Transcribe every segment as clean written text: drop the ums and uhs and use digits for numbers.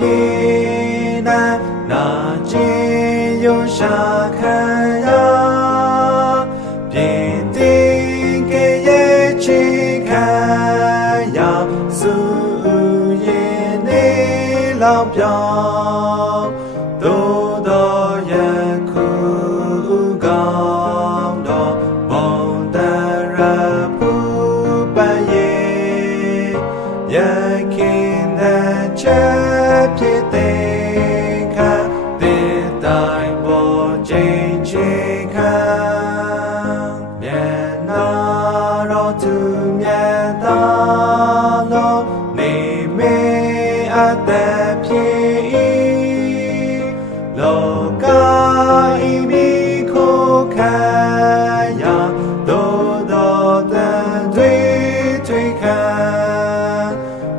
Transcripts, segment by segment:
ပြေနနာချင်းယုံရှာခံရပြေတင်ကရဲ့ချီခံရစုရင်နေလောက်ပြောင်းသို့တော်ရခုကောင်းတော်ဘုံတရပူပရဲ့ရခင်တဲ့ချက်ဖြစ်တဲ့ခါတဲ့တိုင်းပေါ်ချိန်ချိန်ခါမျက်နာတော်သူမျက်သားလုံးနေမေအသက်ဖြစ်လောကဤမိခိုခံရသို့တော်တန်တွေထွေခံ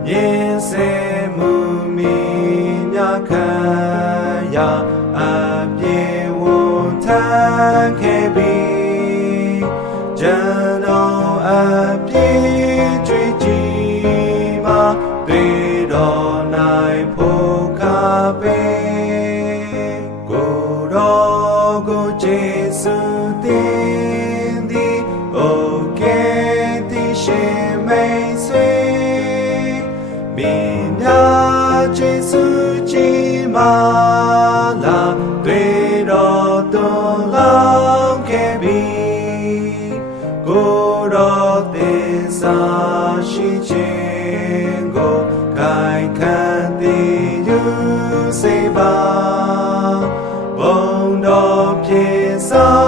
ရင်စေမှုမိမြခံရအပြေဝန်ထမ်းခဲ့ပြီးကျွန်တော်အပြေကြွေးကြည်မှာတွေ့တော်နိုင်ဖို့ကားပေကိုတော်ကိုကျေးဇူးတင်သည်အိုကဲတိရှင်မိတ်ဆွေမိများကျေးဇူးကြီးမာလာတွေ့တော်သွန်လောင်းခဲ့ပြီးကိုတော်သစ္စာရှိခြင်းကိုခိုင်ခံသည်ယူစေပါဘုံတော်ပြေစာ